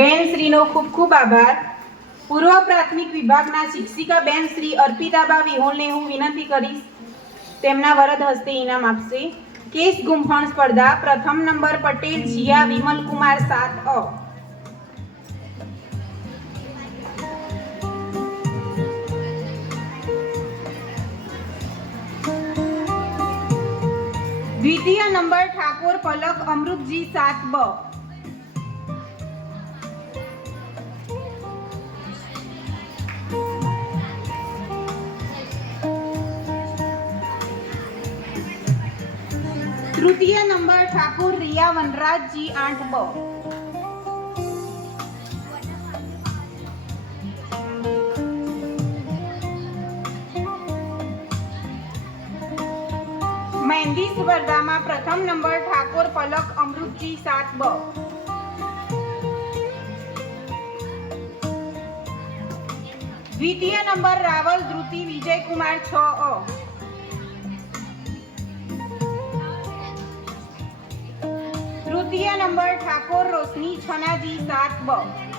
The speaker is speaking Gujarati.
બેન શ્રીનો ખૂબ ખૂબ આભાર. પૂર્વ પ્રાથમિક વિભાગના શિક્ષિકા બેન શ્રી અર્પિતાબા વિહોલને હું વિનંતી કરીશ તેમના વરદ હસ્તે ઇનામ આપશે. કેસ ગુંફણ સ્પર્ધા પ્રથમ નંબર પટેલ જીયા વિમલકુમાર 7 અ. દ્વિતીય નંબર ઠાકોર પલક અમૃતજી 7 બ. तृतीय नंबर ठाकुर रिया वनराज जी 8 ब. मेहंदी स्पर्धा में प्रथम नंबर ठाकुर पलक अमृत जी 7 ब. द्वितीय नंबर रावल ध्रुति विजय कुमार 6 अ. तृतीय नंबर ठाकुर रोशनी छना जी 7 ब.